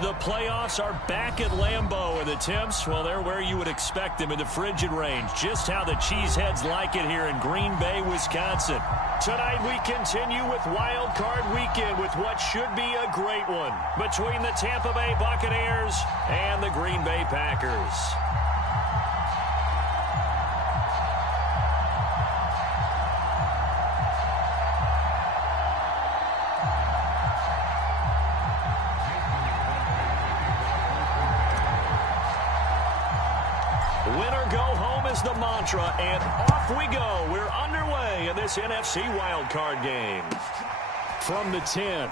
The playoffs are back at Lambeau, and the temps, well, they're where you would expect them in the frigid range. Just how the Cheeseheads like it here in Green Bay, Wisconsin. Tonight we continue with Wild Card Weekend with what should be a great one between the Tampa Bay Buccaneers and the Green Bay Packers. Winner go home is the mantra, and off we go. We're underway in this NFC wildcard game. From the 10.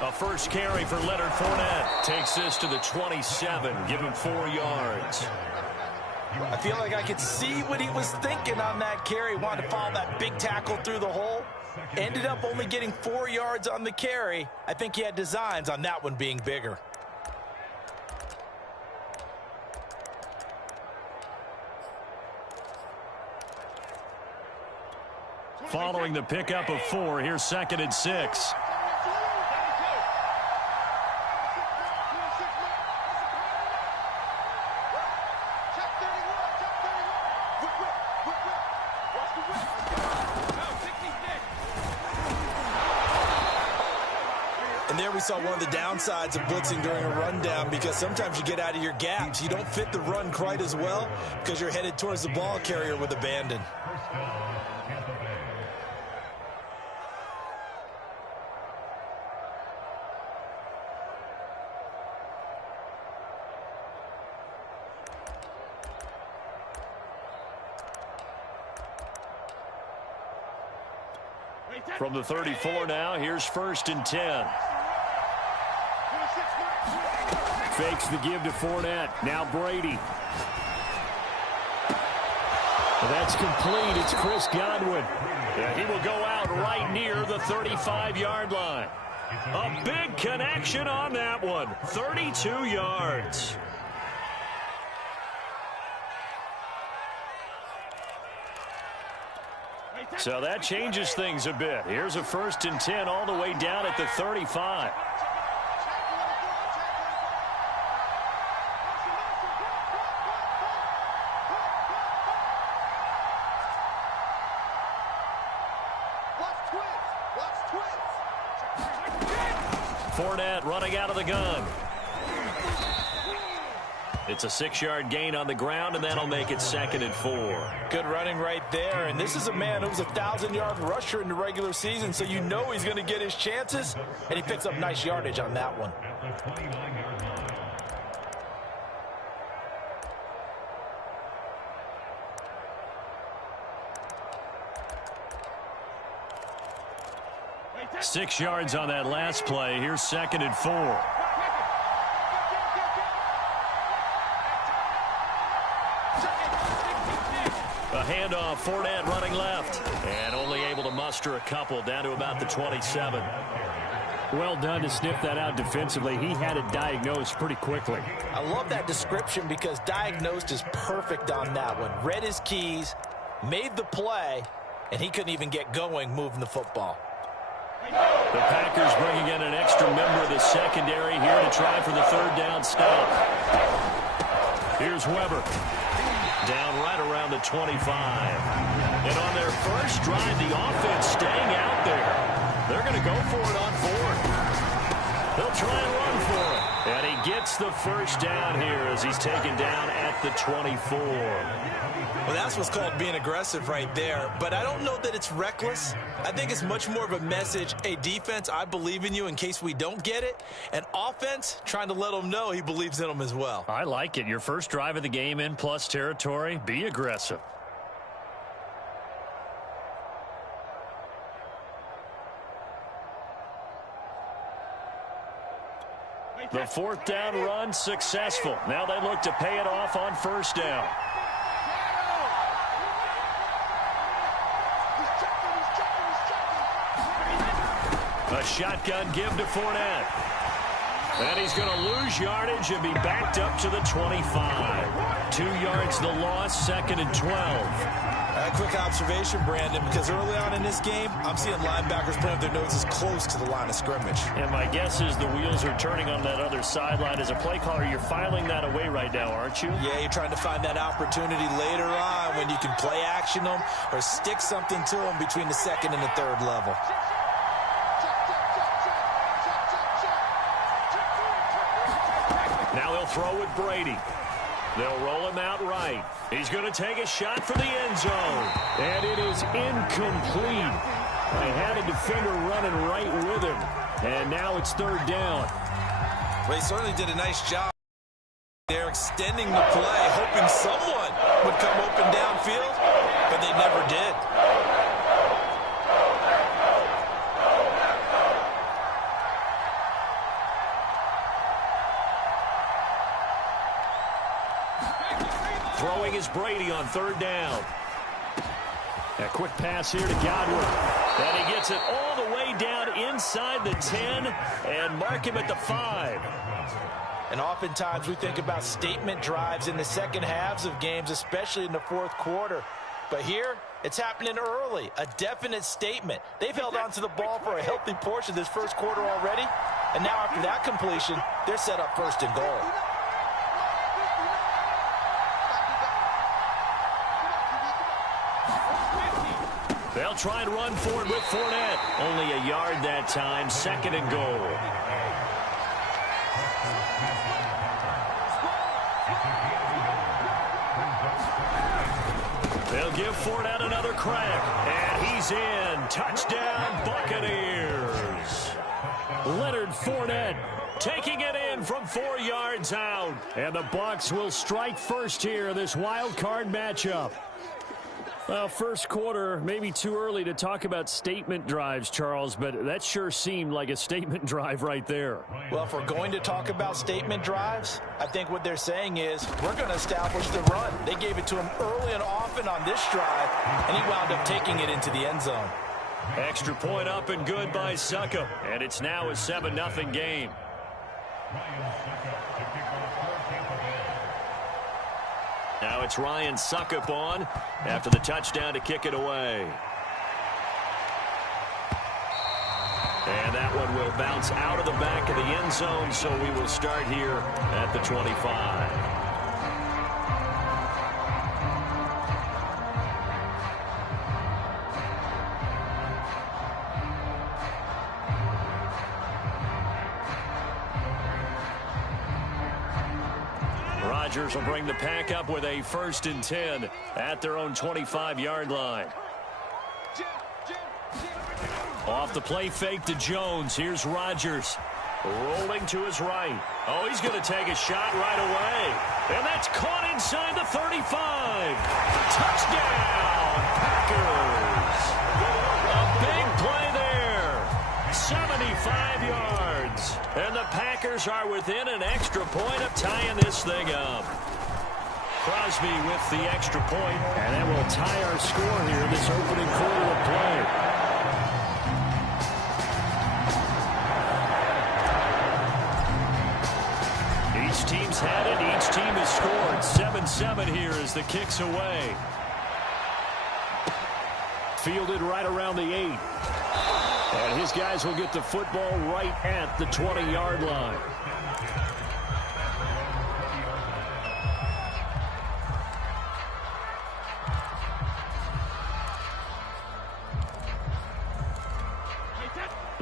A first carry for Leonard Fournette. Takes this to the 27. Give him 4 yards. I feel like I could see what he was thinking on that carry. Wanted to follow that big tackle through the hole. Ended up only getting 4 yards on the carry. I think he had designs on that one being bigger. Following the pickup of 4, here's 2nd and 6. And there we saw one of the downsides of blitzing during a rundown, because sometimes you get out of your gaps. You don't fit the run quite as well because you're headed towards the ball carrier with abandon. From the 34 now, here's 1st and 10. Fakes the give to Fournette. Now Brady. That's complete. It's Chris Godwin. Yeah, he will go out right near the 35-yard line. A big connection on that one. 32 yards. So that changes things a bit. Here's a 1st and 10 all the way down at the 35. Fournette running out of the gun. It's a 6-yard gain on the ground, and that'll make it 2nd and 4. Good running right there. And this is a man who was a 1,000-yard rusher in the regular season, so you know he's going to get his chances, and he picks up nice yardage on that one. Six yards on that last play. Here's 2nd and 4. A handoff, Fournette running left. And only able to muster a couple down to about the 27. Well done to sniff that out defensively. He had it diagnosed pretty quickly. I love that description because diagnosed is perfect on that one. Read his keys, made the play, and he couldn't even get going moving the football. The Packers bringing in an extra member of the secondary here to try for the 3rd down stop. Here's Weber. Down right around the 25. And on their first drive, the offense staying out there. They're going to go for it on 4th. They'll try and run for it. And he gets the first down here as he's taken down at the 24. Well, that's what's called being aggressive right there. But I don't know that it's reckless. I think it's much more of a message. Hey, defense, I believe in you in case we don't get it. And offense, trying to let them know he believes in them as well. I like it. Your first drive of the game in plus territory. Be aggressive. The fourth down run successful. Now they look to pay it off on first down. A shotgun give to Fournette. And he's going to lose yardage and be backed up to the 25. 2 yards the loss, 2nd and 12. A quick observation, Brandon, because early on in this game, I'm seeing linebackers playing with their noses close to the line of scrimmage. And my guess is the wheels are turning on that other sideline. As a play caller, you're filing that away right now, aren't you? Yeah, you're trying to find that opportunity later on when you can play action them or stick something to them between the 2nd and the 3rd level. Now they'll throw with Brady. They'll roll him out right. He's going to take a shot for the end zone. And it is incomplete. They had a defender running right with him. And now it's 3rd down. Well, he certainly did a nice job. They're extending the play, hoping someone would come open downfield, but they never did. Throwing is Brady on 3rd down. A quick pass here to Godwin. And he gets it all the way down inside the 10 and mark him at the 5. And oftentimes we think about statement drives in the second halves of games, especially in the 4th quarter. But here, it's happening early. A definite statement. They've held on to the ball for a healthy portion of this 1st quarter already. And now after that completion, they're set up 1st and goal. They'll try and run for it with Fournette. Only a yard that time, 2nd and goal. They'll give Fournette another crack. And he's in. Touchdown, Buccaneers. Leonard Fournette taking it in from 4 yards out. And the Bucs will strike first here in this wild card matchup. Well, 1st quarter, maybe too early to talk about statement drives, Charles, but that sure seemed like a statement drive right there. Well, if we're going to talk about statement drives, I think what they're saying is we're going to establish the run. They gave it to him early and often on this drive, and he wound up taking it into the end zone. Extra point up and good by Suckup, and it's now a 7-0 game. Now it's Ryan Suckup on after the touchdown to kick it away. And that one will bounce out of the back of the end zone, so we will start here at the 25. Rodgers will bring the pack up with a 1st and 10 at their own 25-yard line. Off the play fake to Jones. Here's Rodgers. Rolling to his right. Oh, he's going to take a shot right away. And that's caught inside the 35. Touchdown, Packers. A big play there. 75 yards. And the Packers are within an extra point of tying this thing up. Crosby with the extra point. And that will tie our score here this opening quarter of play. Each team's had it. Each team has scored. 7-7 here as the kick's away. Fielded right around the 8. And his guys will get the football right at the 20-yard line.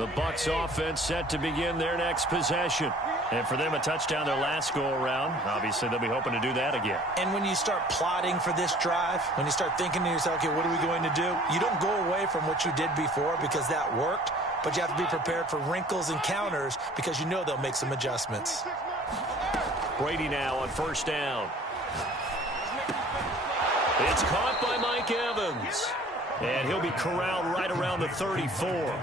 The Bucs offense set to begin their next possession. And for them, a touchdown their last go-around. Obviously, they'll be hoping to do that again. And when you start plotting for this drive, when you start thinking to yourself, okay, what are we going to do? You don't go away from what you did before because that worked, but you have to be prepared for wrinkles and counters because you know they'll make some adjustments. Brady now on first down. It's caught by Mike Evans. And he'll be corralled right around the 34.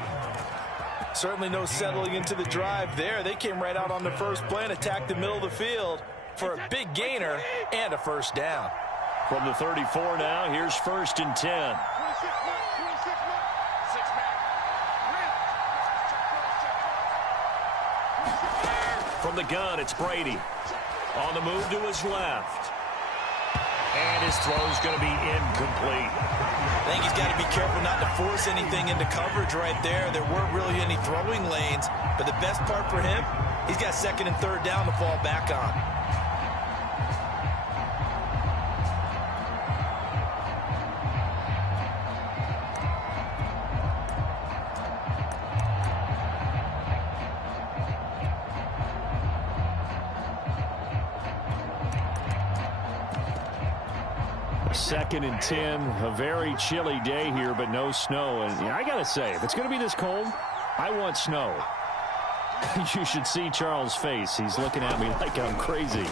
Certainly no settling into the drive there. They came right out on the first play and attacked the middle of the field for a big gainer and a first down. From the 34 now, here's 1st and 10. From the gun, it's Brady. On the move to his left. And his throw's going to be incomplete. I think he's got to be careful not to force anything into coverage right there. There weren't really any throwing lanes, but the best part for him, he's got 2nd and 3rd down to fall back on. Second and 10, a very chilly day here, but no snow. And I got to say, if it's going to be this cold, I want snow. You should see Charles' face. He's looking at me like I'm crazy.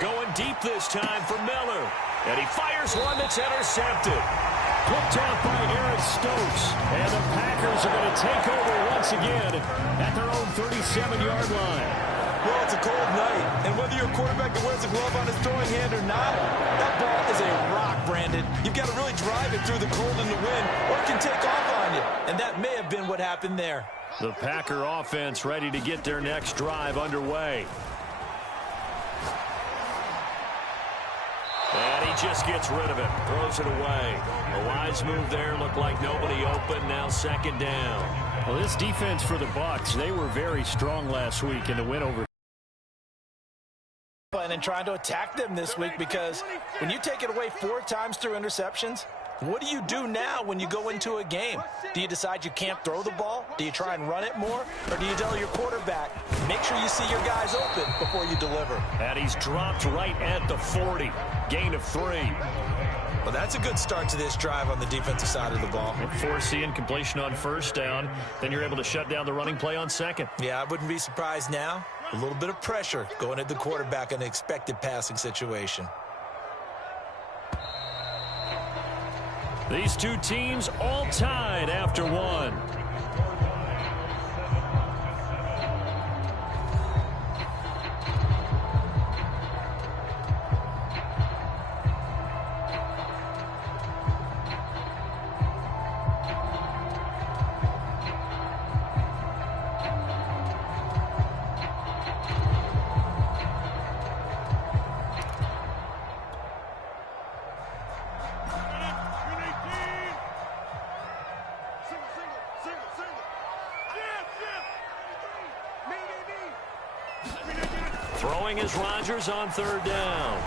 Going deep this time for Miller. And he fires one that's intercepted. Picked off by Eric Stokes. And the Packers are going to take over once again at their own 37-yard line. Well, it's a cold night, and whether you're a quarterback that wears a glove on his throwing hand or not, that ball is a rock, Brandon. You've got to really drive it through the cold and the wind, or it can take off on you, and that may have been what happened there. The Packer offense ready to get their next drive underway. And he just gets rid of it, throws it away. A wise move there, looked like nobody open, now 2nd down. Well, this defense for the Bucs, they were very strong last week in the win over. And trying to attack them this week, because when you take it away 4 times through interceptions, what do you do now when you go into a game? Do you decide you can't throw the ball? Do you try and run it more? Or do you tell your quarterback, make sure you see your guys open before you deliver? And he's dropped right at the 40. Gain of 3. Well, that's a good start to this drive on the defensive side of the ball. And force the incompletion on first down. Then you're able to shut down the running play on second. Yeah, I wouldn't be surprised now. A little bit of pressure going at the quarterback in an expected passing situation. These two teams all tied after one. Throwing is Rodgers on 3rd down.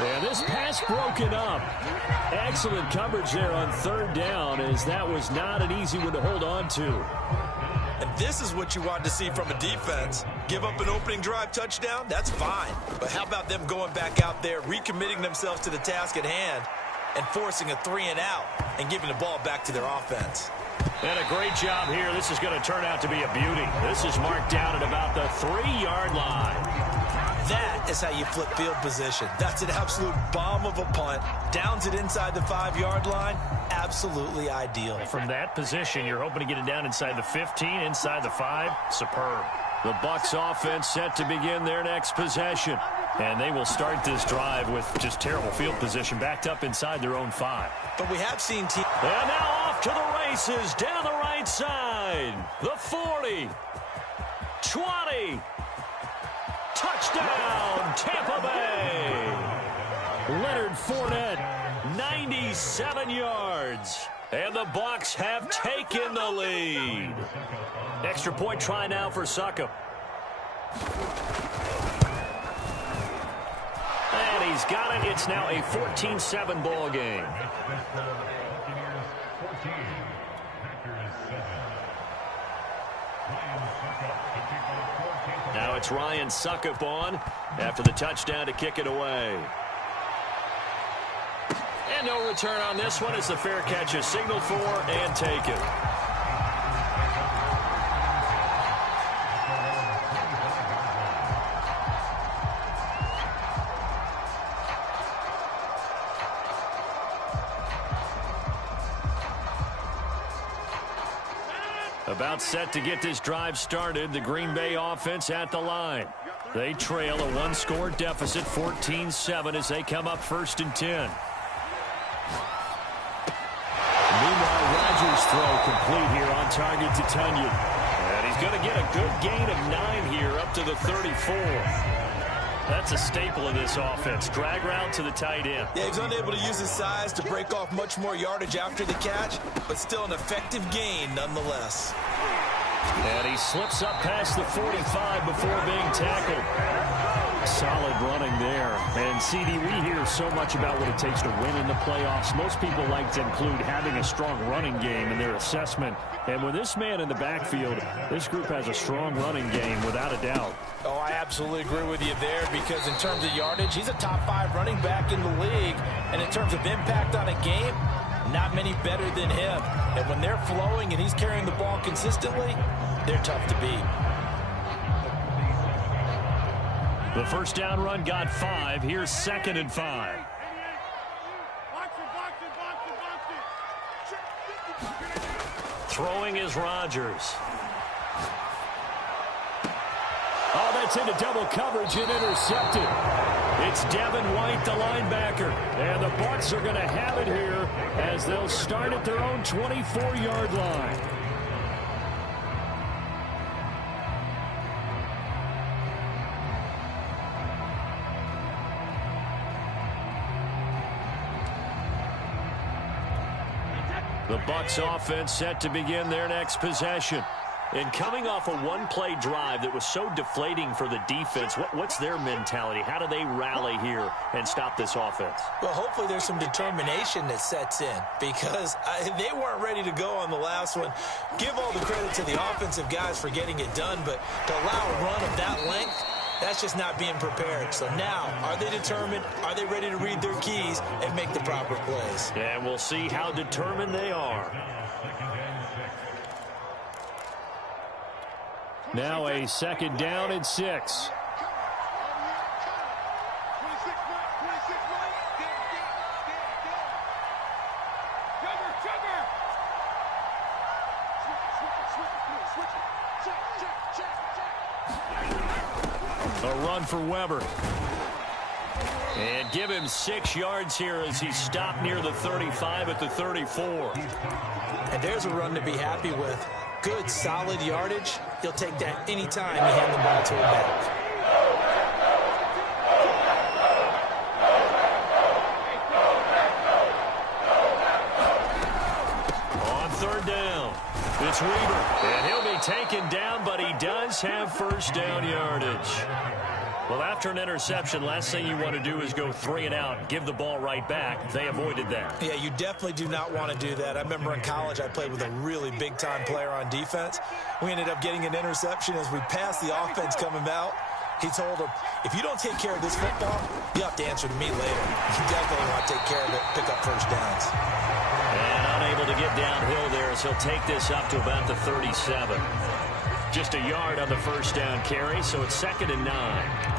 And this pass broken up. Excellent coverage there on 3rd down, as that was not an easy one to hold on to. And this is what you want to see from a defense. Give up an opening drive touchdown, that's fine. But how about them going back out there, recommitting themselves to the task at hand, and forcing a 3-and-out and giving the ball back to their offense. And a great job here. This is going to turn out to be a beauty. This is marked down at about the 3-yard line. That is how you flip field position. That's an absolute bomb of a punt. Downs it inside the 5-yard line. Absolutely ideal. From that position, you're hoping to get it down inside the 15, inside the 5. Superb. The Bucs offense set to begin their next possession. And they will start this drive with just terrible field position, backed up inside their own 5. But we have seen teams. And now off to the races down the right side. The 40. 20. Touchdown, Tampa Bay. Leonard Fournette, 97 yards. And the Bucs have taken the lead. Extra point try now for Succop. And he's got it. It's now a 14-7 ball game. Now it's Ryan Suckup on after the touchdown to kick it away. And no return on this one as the fair catch is signaled for and taken. About set to get this drive started. The Green Bay offense at the line. They trail a one-score deficit, 14-7, as they come up 1st and 10. Meanwhile, Rodgers' throw complete here on target to Tunyon. And he's going to get a good gain of 9 here up to the 34. That's a staple of this offense. Drag route to the tight end. Yeah, he's unable to use his size to break off much more yardage after the catch, but still an effective gain nonetheless. And he slips up past the 45 before being tackled. Solid running there. And, CD, we hear so much about what it takes to win in the playoffs. Most people like to include having a strong running game in their assessment. And with this man in the backfield, this group has a strong running game without a doubt. Oh, I absolutely agree with you there, because in terms of yardage, he's a top 5 running back in the league. And in terms of impact on a game, not many better than him. And when they're flowing and he's carrying the ball consistently, they're tough to beat. The first down run got 5. Here's 2nd and 5. Throwing is Rodgers. Oh, that's into double coverage and intercepted. It's Devin White, the linebacker. And the Bucs are going to have it here as they'll start at their own 24-yard line. The Bucs offense set to begin their next possession. And coming off a one-play drive that was so deflating for the defense, what's their mentality? How do they rally here and stop this offense? Well, hopefully there's some determination that sets in, because they weren't ready to go on the last one. Give all the credit to the offensive guys for getting it done, but to allow a run of that length, that's just not being prepared. So now, are they determined? Are they ready to read their keys and make the proper plays? And we'll see how determined they are. Now a 2nd down and 6. A run for Weber. And give him 6 yards here as he stopped near the 35 at the 34. And there's a run to be happy with. Good, solid yardage. He'll take that anytime you hand the ball to a back. On 3rd down, it's Weber. And he'll be taken down, but he does have 1st down yardage. Well, after an interception, last thing you want to do is go 3 and out, give the ball right back. They avoided that. Yeah, you definitely do not want to do that. I remember in college I played with a really big-time player on defense. We ended up getting an interception as we passed the offense coming out. He told him, if you don't take care of this football, you have to answer to me later. You definitely want to take care of it, pick up 1st downs. And unable to get downhill there as he'll take this up to about the 37. Just a yard on the 1st down carry, so it's 2nd and 9.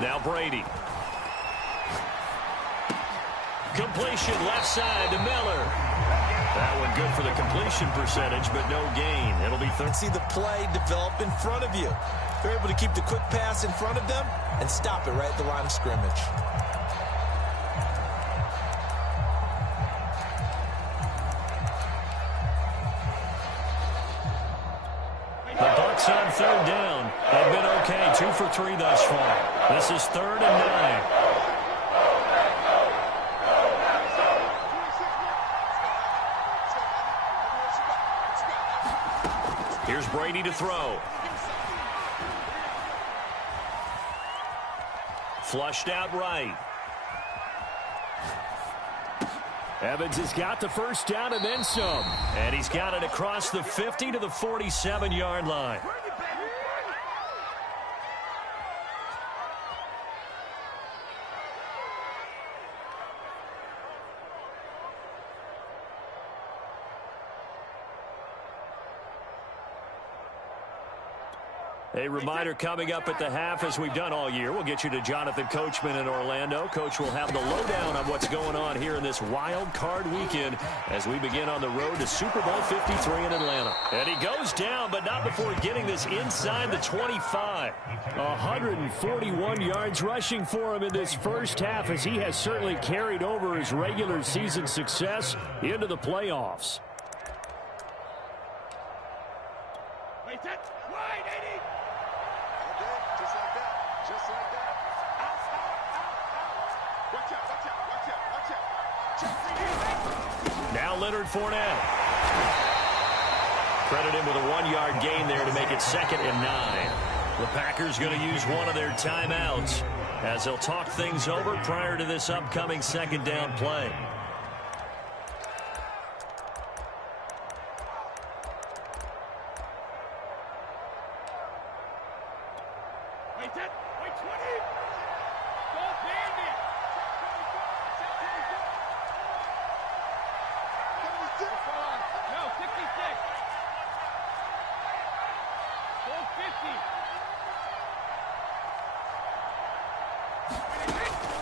Now Brady. Completion left side to Miller. That one good for the completion percentage, but no gain. It'll be third. See the play develop in front of you. They're able to keep the quick pass in front of them and stop it right at the line of scrimmage. third down have been okay. 2 for 3 thus far. This is 3rd and 9. Here's Brady to throw. Flushed out right. Evans has got the first down and then some. And he's got it across the 50 to the 47-yard line. A reminder coming up at the half, as we've done all year. We'll get you to Jonathan Coachman in Orlando. Coach will have the lowdown on what's going on here in this wild card weekend as we begin on the road to Super Bowl 53 in Atlanta. And he goes down, but not before getting this inside the 25. 141 yards rushing for him in this first half, as he has certainly carried over his regular season success into the playoffs. Now Leonard Fournette. Credit him with a 1-yard gain there to make it 2nd and 9. The Packers going to use one of their timeouts as they'll talk things over prior to this upcoming 2nd down play.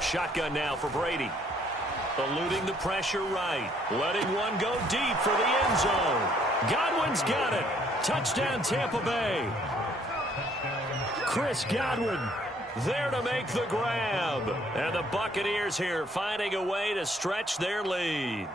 Shotgun now for Brady. Eluding the pressure right. Letting one go deep for the end zone. Godwin's got it. Touchdown Tampa Bay. Chris Godwin there to make the grab. And the Buccaneers here finding a way to stretch their lead.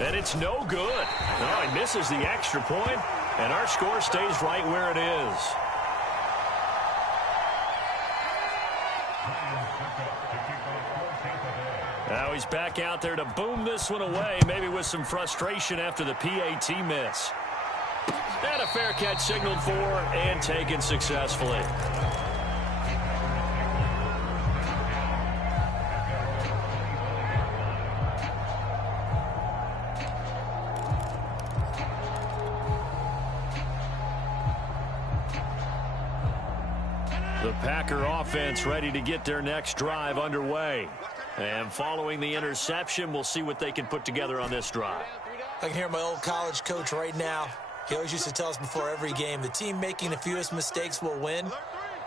And it's no good. Oh, he misses the extra point, and our score stays right where it is. Now he's back out there to boom this one away, maybe with some frustration after the PAT miss. And a fair catch signaled for and taken successfully. The Packer offense ready to get their next drive underway. And following the interception, we'll see what they can put together on this drive. I can hear my old college coach right now. He always used to tell us before every game, the team making the fewest mistakes will win.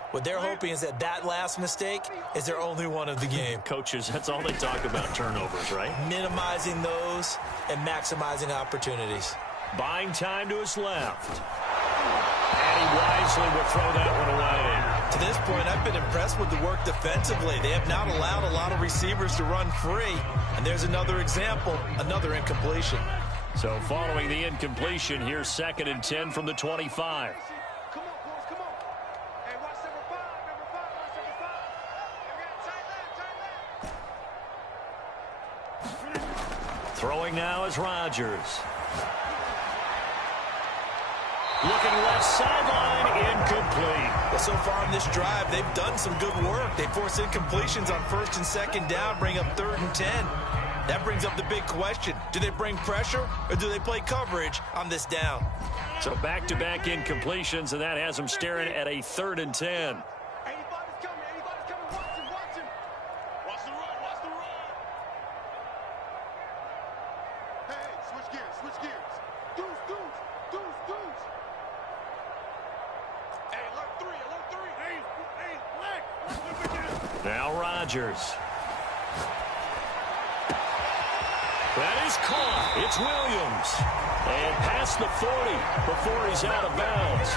What they're hoping is that that last mistake is their only one of the game. Coaches, that's all they talk about, turnovers, right? Minimizing those and maximizing opportunities. Buying time to his left. And he wisely will throw that one away. To this point, I've been impressed with the work defensively. They have not allowed a lot of receivers to run free. And there's another example, another incompletion. So following the incompletion, here's 2nd and 10 from the 25. Come on, boys, come on. Hey, watch number 5, watch number 5. Tight that. Throwing now is Rodgers. Looking left sideline, incomplete. Well, so far in this drive, they've done some good work. They force incompletions on 1st and 2nd down, bring up 3rd and 10. That brings up the big question. Do they bring pressure or do they play coverage on this down? So back-to-back incompletions, and that has them staring at a 3rd and 10. Anybody's coming, watch him. Watch the run. Hey, switch gears. Deuce. Hey, alert 3. Hey, Lex. Now Rodgers. That is caught. It's Williams. And past the 40 before he's out of bounds.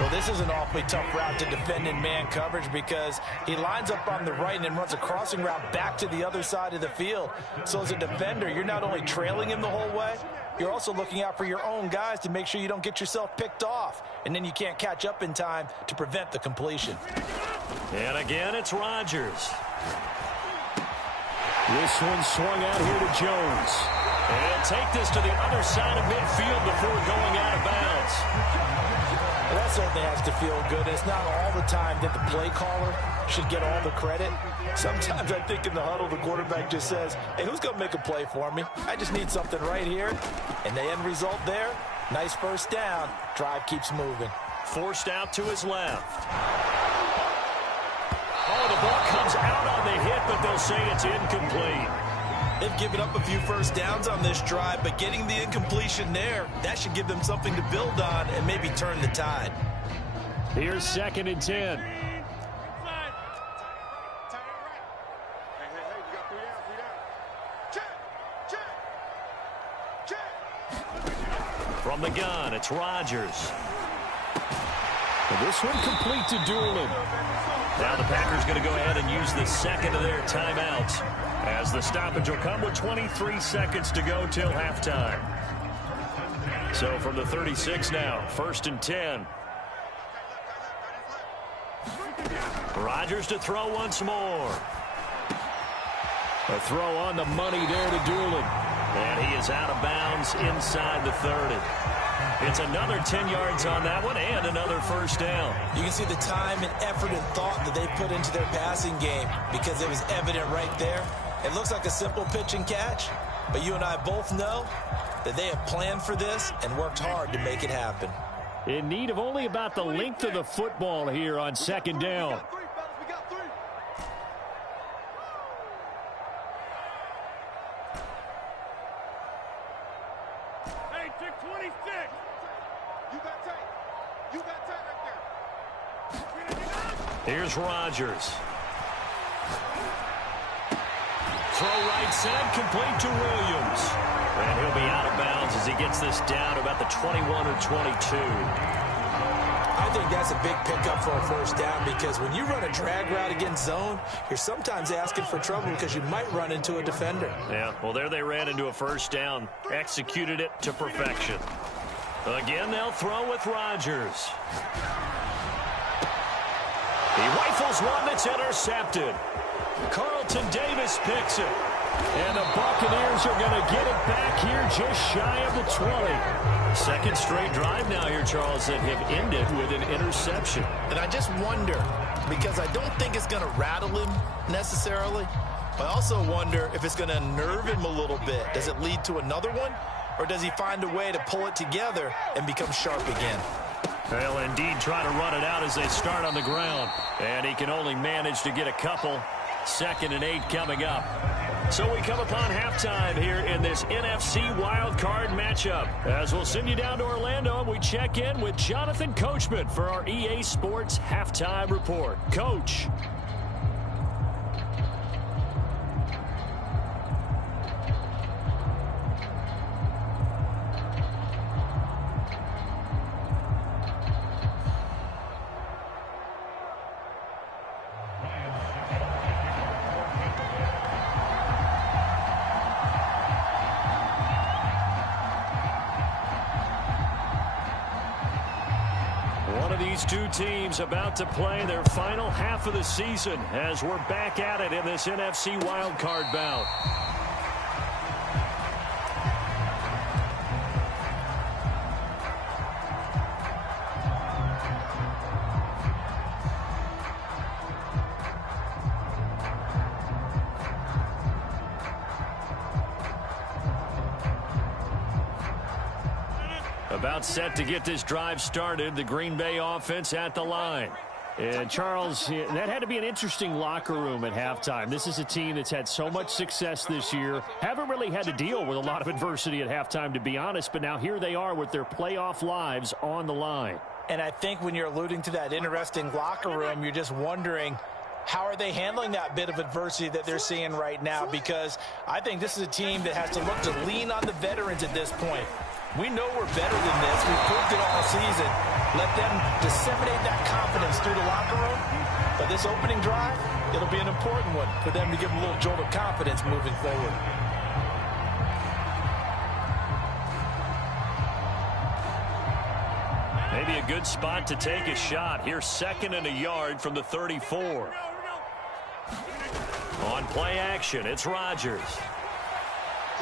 Well, this is an awfully tough route to defend in man coverage because he lines up on the right and then runs a crossing route back to the other side of the field. So as a defender, you're not only trailing him the whole way, you're also looking out for your own guys to make sure you don't get yourself picked off. And then you can't catch up in time to prevent the completion. And again, it's Rodgers. This one swung out here to Jones. And he'll take this to the other side of midfield before going out of bounds. Well, that certainly has to feel good. It's not all the time that the play caller should get all the credit. Sometimes I think in the huddle, the quarterback just says, hey, who's going to make a play for me? I just need something right here. And the end result there, nice first down. Drive keeps moving. Forced out to his left. Oh, the ball comes out on the hit, but they'll say it's incomplete. They've given up a few first downs on this drive, but getting the incompletion there, that should give them something to build on and maybe turn the tide. Here's 2nd and 10. From the gun, it's Rodgers. This one complete to Doolin. Now the Packers going to go ahead and use the second of their timeouts, as the stoppage will come with 23 seconds to go till halftime. So from the 36 now, 1st and 10. Rodgers to throw once more. A throw on the money there to Doolin. And he is out of bounds inside the 30. It's another 10 yards on that one and another first down. You can see the time and effort and thought that they put into their passing game because it was evident right there. It looks like a simple pitch and catch, but you and I both know that they have planned for this and worked hard to make it happen. In need of only about the length of the football here on 2nd down. Hey, Dick 26. You got tight right there. Here's Rodgers. Throw right side, complete to Williams. And he'll be out of bounds as he gets this down about the 21 or 22. I think that's a big pickup for a first down because when you run a drag route against zone, you're sometimes asking for trouble because you might run into a defender. Yeah, well, there they ran into a first down. Executed it to perfection. Again, they'll throw with Rodgers. He rifles one that's intercepted. Carlton Davis picks it. And the Buccaneers are going to get it back here just shy of the 20. Second straight drive now here, Charles, that have ended with an interception. And I just wonder, because I don't think it's going to rattle him necessarily. I also wonder if it's going to unnerve him a little bit. Does it lead to another one? Or does he find a way to pull it together and become sharp again? They'll indeed try to run it out as they start on the ground. And he can only manage to get a couple. 2nd and 8 coming up. So we come upon halftime here in this NFC Wildcard matchup. As we'll send you down to Orlando and we check in with Jonathan Coachman for our EA Sports Halftime Report. Coach. These two teams about to play their final half of the season as we're back at it in this NFC wildcard bout. About set to get this drive started. The Green Bay offense at the line. And Charles, that had to be an interesting locker room at halftime. This is a team that's had so much success this year. Haven't really had to deal with a lot of adversity at halftime, to be honest. But now here they are with their playoff lives on the line. And I think when you're alluding to that interesting locker room, you're just wondering, how are they handling that bit of adversity that they're seeing right now? Because I think this is a team that has to look to lean on the veterans at this point. We know we're better than this. We've proved it all season. Let them disseminate that confidence through the locker room. But this opening drive, it'll be an important one for them to give them a little jolt of confidence moving forward. Maybe a good spot to take a shot. Here's 2nd and a yard from the 34. On play action, it's Rodgers.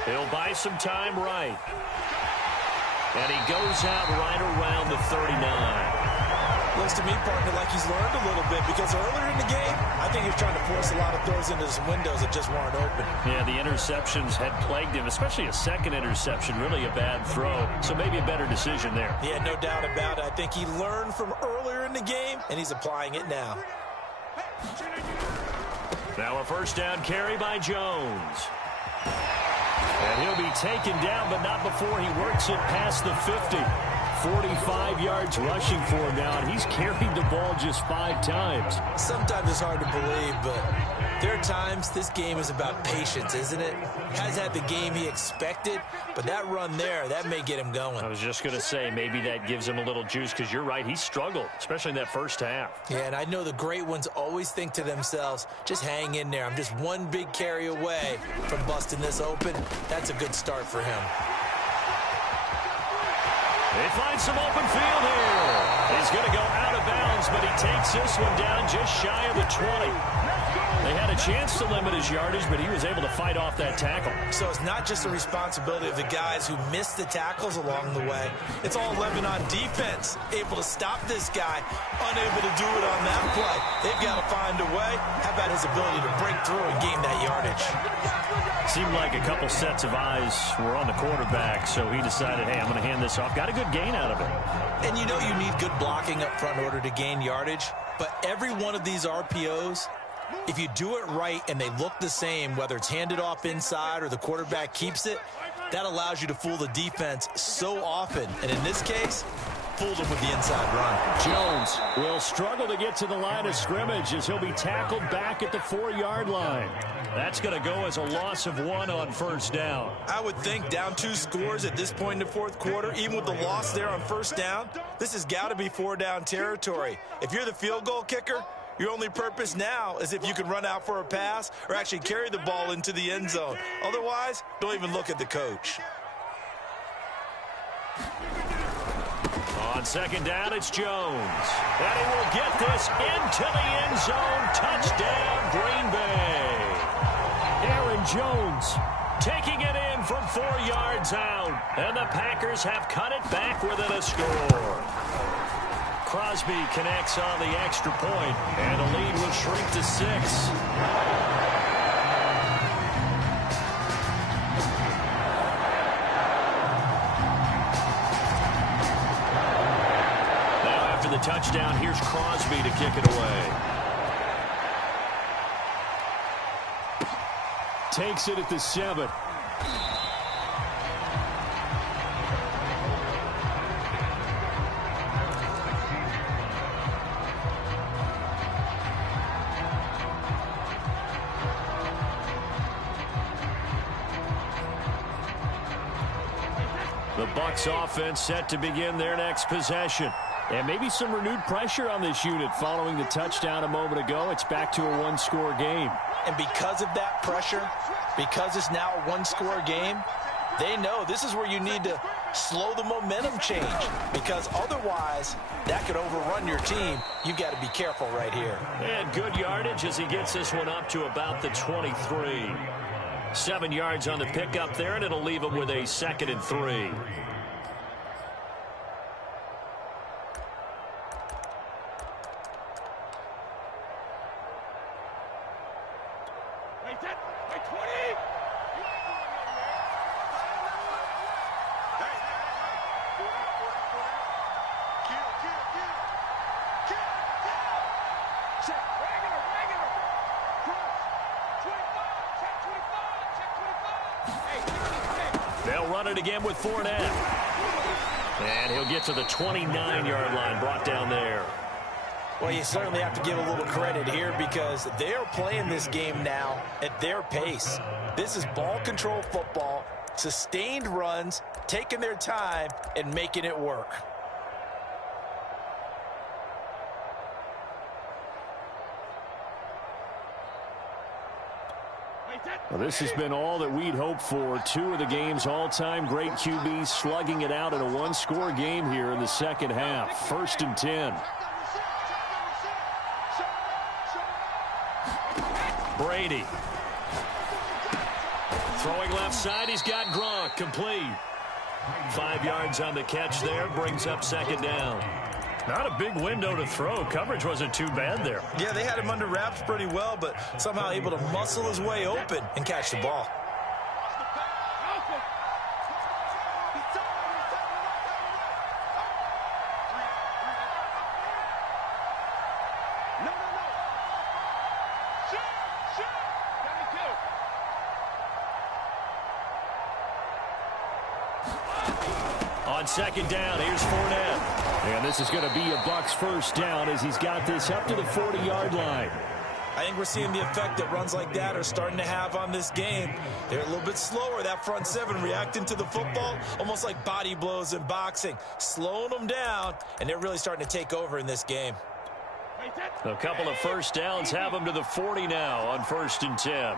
He'll buy some time right. And he goes out right around the 39. Looks to me, partner, like he's learned a little bit, because earlier in the game, I think he was trying to force a lot of throws into some windows that just weren't open. Yeah, the interceptions had plagued him, especially a second interception, really a bad throw. So maybe a better decision there. Yeah, no doubt about it. I think he learned from earlier in the game, and he's applying it now. Now a first down carry by Jones. And he'll be taken down, but not before he works it past the 50. 45 yards rushing for him now, and he's carried the ball just 5 times. Sometimes it's hard to believe, but there are times this game is about patience, isn't it? Has had the game he expected, but that run there, that may get him going. I was just going to say, maybe that gives him a little juice, because you're right, he struggled, especially in that first half. Yeah, and I know the great ones always think to themselves, just hang in there. I'm just one big carry away from busting this open. That's a good start for him. They find some open field here. He's going to go out of bounds, but he takes this one down just shy of the 20. They had a chance to limit his yardage, but he was able to fight off that tackle. So it's not just the responsibility of the guys who missed the tackles along the way. It's all 11 on defense, able to stop this guy, unable to do it on that play. They've got to find a way. How about his ability to break through and gain that yardage? Seemed like a couple sets of eyes were on the quarterback, so he decided, hey, I'm going to hand this off. Got a good gain out of it. And you know you need good blocking up front in order to gain yardage, but every one of these RPOs, if you do it right and they look the same, whether it's handed off inside or the quarterback keeps it, that allows you to fool the defense so often. And in this case, fooled him with the inside run. Jones will struggle to get to the line of scrimmage as he'll be tackled back at the 4-yard line. That's going to go as a loss of 1 on first down. I would think down 2 scores at this point in the fourth quarter, even with the loss there on first down, this has got to be 4-down territory. If you're the field goal kicker, your only purpose now is if you can run out for a pass or actually carry the ball into the end zone. Otherwise, don't even look at the coach. On second down, it's Jones. And he will get this into the end zone. Touchdown, Green Bay. Aaron Jones taking it in from 4 yards out. And the Packers have cut it back within a score. Crosby connects on the extra point, and the lead will shrink to 6. Now after the touchdown, here's Crosby to kick it away. Takes it at the 7. The Bucs offense set to begin their next possession. And maybe some renewed pressure on this unit following the touchdown a moment ago. It's back to a 1-score game. And because of that pressure, because it's now a 1-score game, they know this is where you need to slow the momentum change, because otherwise that could overrun your team. You've got to be careful right here. And good yardage as he gets this one up to about the 23. 7 yards on the pickup there, and it'll leave him with a 2nd and 3. They'll run it again with Fournette. And he'll get to the 29-yard line, brought down there. Well, you certainly have to give a little credit here, because they're playing this game now at their pace. This is ball control football, sustained runs, taking their time and making it work. Well, this has been all that we'd hoped for. Two of the game's all-time great QBs slugging it out in a one-score game here in the second half. 1st and 10. Brady. Throwing left side, he's got Gronk, complete. 5 yards on the catch there, brings up 2nd down. Not a big window to throw. Coverage wasn't too bad there. Yeah, they had him under wraps pretty well, but somehow able to muscle his way open and catch the ball. On 2nd down, here's Fournette. And this is going to be a Bucs 1st down as he's got this up to the 40-yard line. I think we're seeing the effect that runs like that are starting to have on this game. They're a little bit slower, that front seven, reacting to the football, almost like body blows in boxing, slowing them down, and they're really starting to take over in this game. A couple of 1st downs have them to the 40 now on 1st and 10.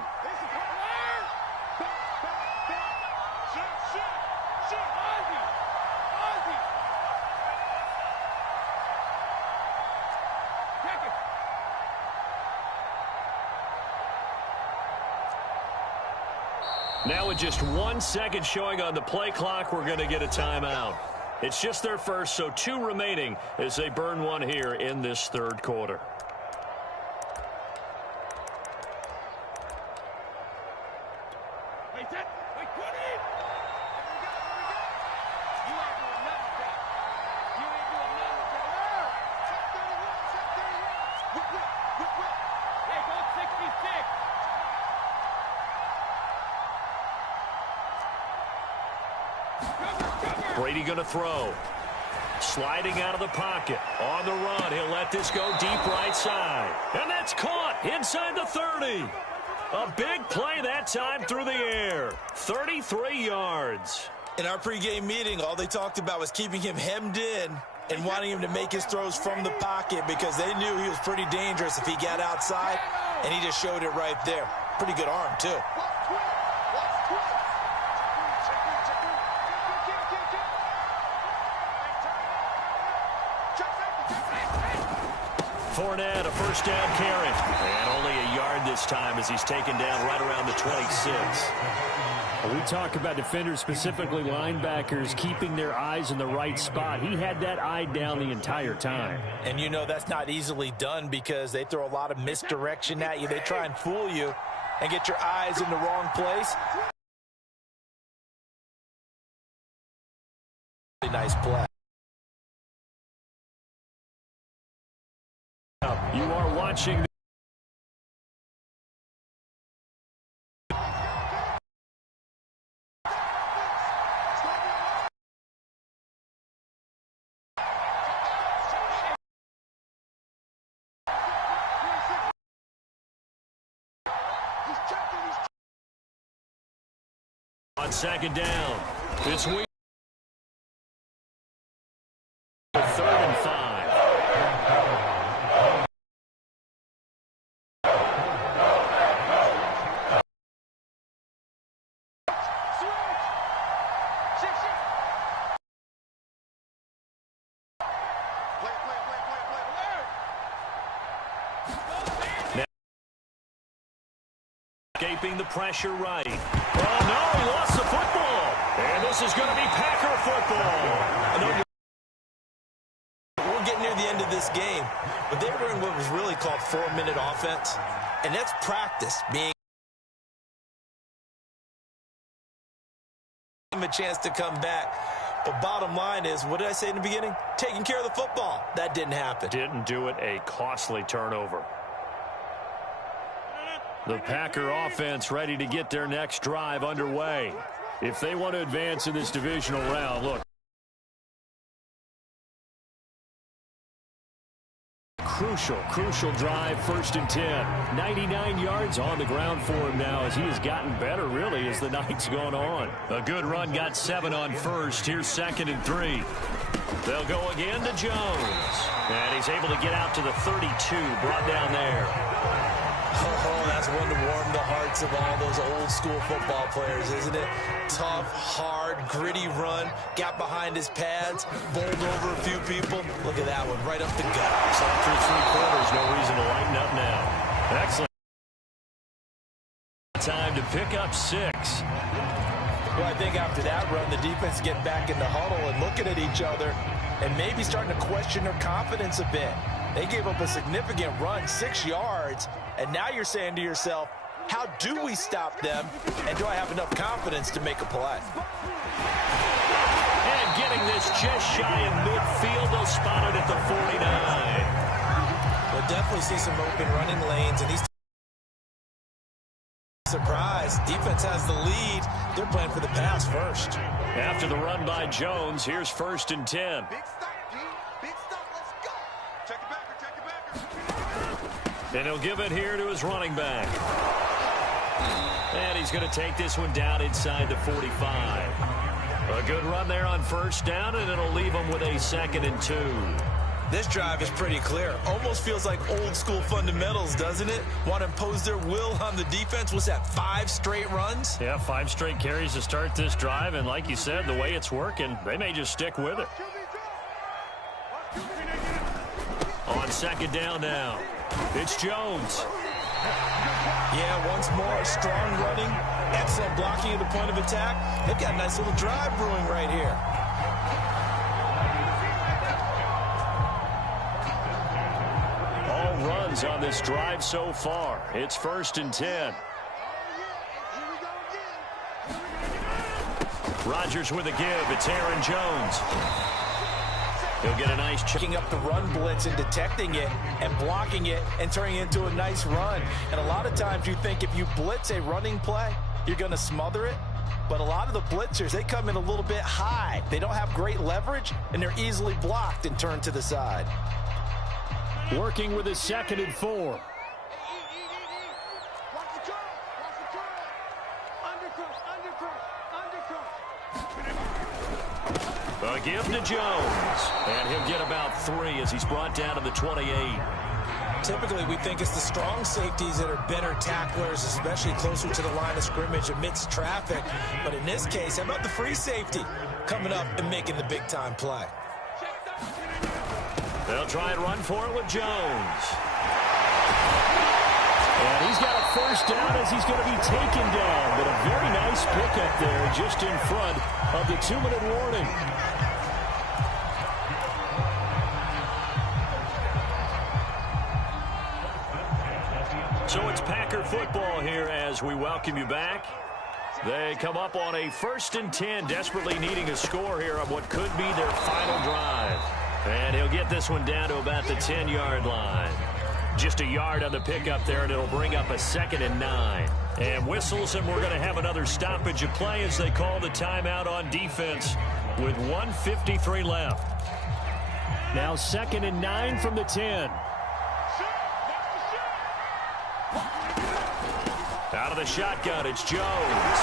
Now with just 1 second showing on the play clock, we're going to get a timeout. It's just their first, so 2 remaining as they burn one here in this 3rd quarter. Brady going to throw. Sliding out of the pocket. On the run. He'll let this go deep right side. And that's caught inside the 30. A big play that time through the air. 33 yards. In our pregame meeting, all they talked about was keeping him hemmed in and wanting him to make his throws from the pocket because they knew he was pretty dangerous if he got outside, and he just showed it right there. Pretty good arm, too. Fournette, a 1st down carry. And only a yard this time as he's taken down right around the 26. We talk about defenders, specifically linebackers, keeping their eyes in the right spot. He had that eye down the entire time. And you know that's not easily done because they throw a lot of misdirection at you. They try and fool you and get your eyes in the wrong place. Nice play. You are watching. On 2nd down, it's Wheeler. 3rd and 5. Escaping the pressure right. Oh, no, he lost the football. And this is going to be Packer football. We're getting near the end of this game, but they were in what was really called 4-minute offense, and that's practice being a chance to come back. But bottom line is, what did I say in the beginning? Taking care of the football. That didn't happen. Didn't do it. A costly turnover. The Packer offense ready to get their next drive underway. If they want to advance in this divisional round, look. Crucial drive, 1st and 10. 99 yards on the ground for him now as he has gotten better, really, as the night's gone on. A good run, got 7 on 1st. Here's 2nd and 3. They'll go again to Jones. And he's able to get out to the 32, brought down there. Oh, that's one to warm the hearts of all those old school football players, isn't it? Tough, hard, gritty run, got behind his pads, bowled over a few people. Look at that one, right up the gut. So through 3 quarters, no reason to lighten up now. Excellent. Time to pick up 6. Well, I think after that run, the defense get back in the huddle and looking at each other and maybe starting to question their confidence a bit. They gave up a significant run, 6 yards, and now you're saying to yourself, how do we stop them, and do I have enough confidence to make a play? And getting this just shy of midfield, they'll spot it at the 49. We'll definitely see some open running lanes, and these surprise. Defense has the lead. They're playing for the pass first. After the run by Jones, here's 1st and 10. Big stop, D. Big stop. Let's go. Check it back. Check it back. And he'll give it here to his running back. And he's going to take this one down inside the 45. A good run there on 1st down, and it'll leave him with a 2nd and 2. This drive is pretty clear. Almost feels like old school fundamentals, doesn't it? Want to impose their will on the defense. Was that 5 straight runs? Yeah, 5 straight carries to start this drive, and like you said, the way it's working, they may just stick with it. On 2nd down now, it's Jones. Yeah, once more, strong running, excellent blocking at the point of attack. They've got a nice little drive brewing right here. Runs on this drive so far. It's 1st and 10. Rodgers with a give. It's Aaron Jones. He'll get a nice checking up the run blitz and detecting it and blocking it and turning it into a nice run. And a lot of times you think if you blitz a running play, you're going to smother it. But a lot of the blitzers, they come in a little bit high. They don't have great leverage, and they're easily blocked and turned to the side. Working with his 2nd and 4. A give to Jones. And he'll get about 3 as he's brought down to the 28. Typically, we think it's the strong safeties that are better tacklers, especially closer to the line of scrimmage amidst traffic. But in this case, how about the free safety coming up and making the big-time play? They'll try and run for it with Jones. And he's got a 1st down as he's going to be taken down. But a very nice pickup there just in front of the 2-minute warning. So it's Packer football here as we welcome you back. They come up on a 1st and 10, desperately needing a score here on what could be their final drive. And he'll get this one down to about the 10-yard line. Just a yard on the pickup there, and it'll bring up a 2nd and 9. And whistles, and we're going to have another stoppage of play as they call the timeout on defense with 1:53 left. Now 2nd and 9 from the 10. Out of the shotgun, it's Jones.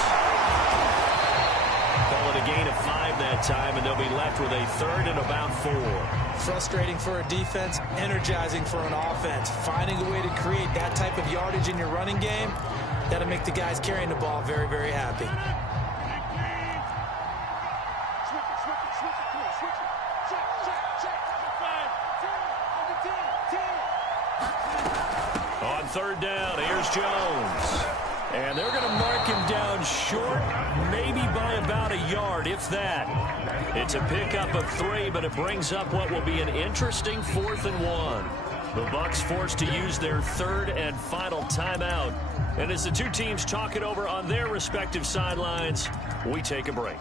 Call it a gain of 5 that time, and they'll be left with a 3rd and about 4. Frustrating for a defense, energizing for an offense. Finding a way to create that type of yardage in your running game, that'll make the guys carrying the ball very, very happy. On 3rd down, here's Jones. And they're going to mark him down short, maybe by about a yard, if that. It's a pickup of 3, but it brings up what will be an interesting 4th and 1. The Bucs forced to use their 3rd and final timeout. And as the two teams talk it over on their respective sidelines, we take a break.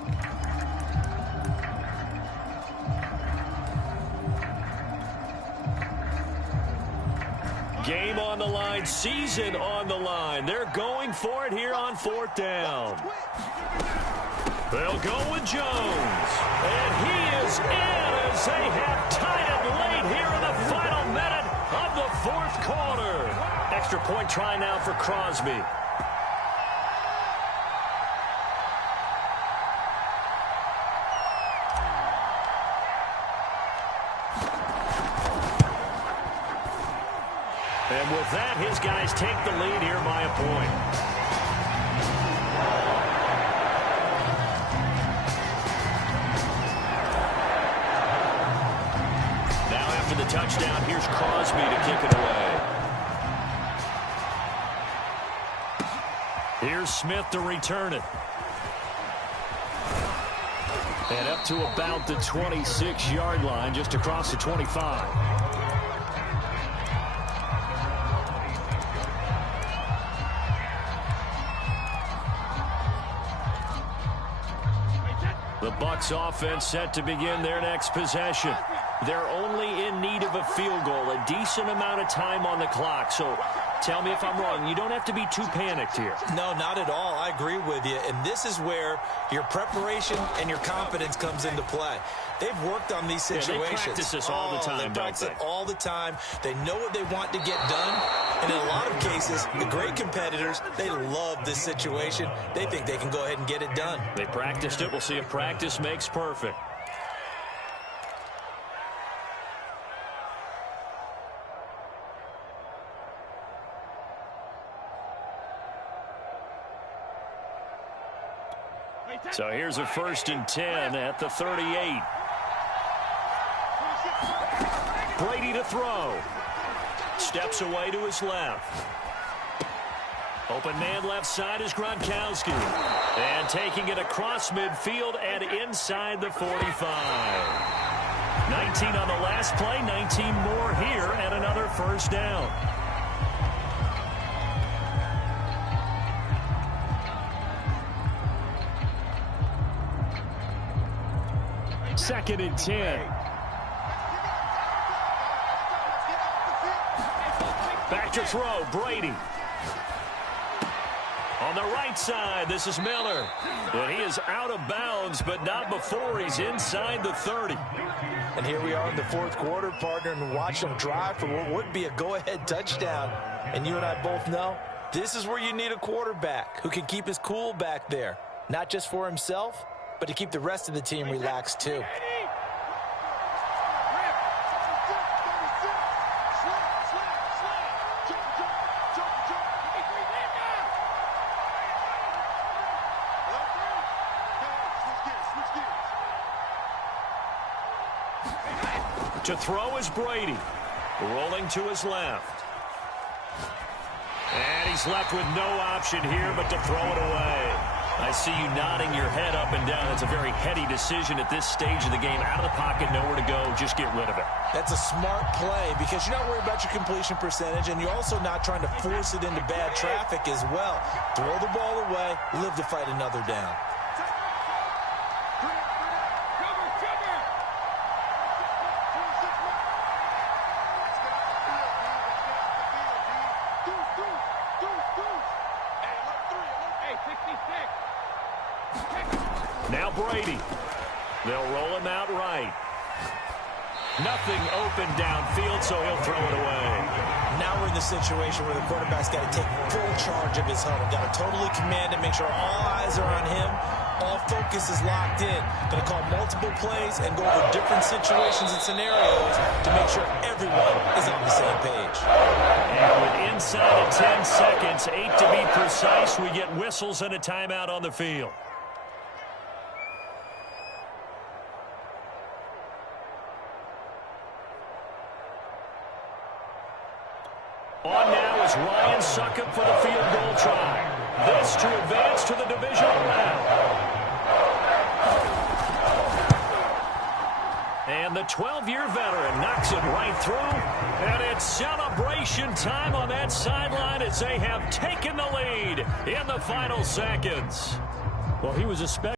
Game on the line, season on the line. They're going for it here on 4th down. They'll go with Jones. And he is in as they have tied it late here in the final minute of the 4th quarter. Extra point try now for Crosby. And with that, his guys take the lead here by a point. Now after the touchdown, here's Crosby to kick it away. Here's Smith to return it. And up to about the 26-yard line, just across the 25. The Bucs offense set to begin their next possession. They're only in need of a field goal, a decent amount of time on the clock. So tell me if I'm wrong. You don't have to be too panicked here. No, not at all. I agree with you. And this is where your preparation and your confidence comes into play. They've worked on these situations. They practice this all the time, They practice it all the time. They know what they want to get done. And in a lot of cases, the great competitors, they love this situation. They think they can go ahead and get it done. They practiced it. We'll see if practice makes perfect. So here's a 1st and 10 at the 38. Brady to throw. Steps away to his left. Open man left side is Gronkowski. And taking it across midfield and inside the 45. 19 on the last play, 19 more here, and another 1st down. Second and 10. Back to throw, Brady. On the right side, this is Miller. And he is out of bounds, but not before he's inside the 30. And here we are in the 4th quarter, partner, and watch them drive for what would be a go-ahead touchdown. And you and I both know this is where you need a quarterback who can keep his cool back there. Not just for himself, but to keep the rest of the team relaxed too. To throw is Brady. Rolling to his left. And he's left with no option here but to throw it away. I see you nodding your head up and down. That's a very heady decision at this stage of the game. Out of the pocket, nowhere to go. Just get rid of it. That's a smart play because you're not worried about your completion percentage, and you're also not trying to force it into bad traffic as well. Throw the ball away, live to fight another down. Now Brady. They'll roll him out right. Nothing open downfield, so he'll throw it away. Now we're in the situation where the quarterback's got to take full charge of his huddle. Got to totally command it, make sure all eyes are on him. All focus is locked in. Going to call multiple plays and go over different situations and scenarios to make sure everyone is on the same page. And with inside of 10 seconds, 8 to be precise, we get whistles and a timeout on the field. On now is Ryan Succop for the field goal try. This to advance to the divisional round. And the 12-year veteran knocks it right through. And it's celebration time on that sideline as they have taken the lead in the final seconds. Well, he was a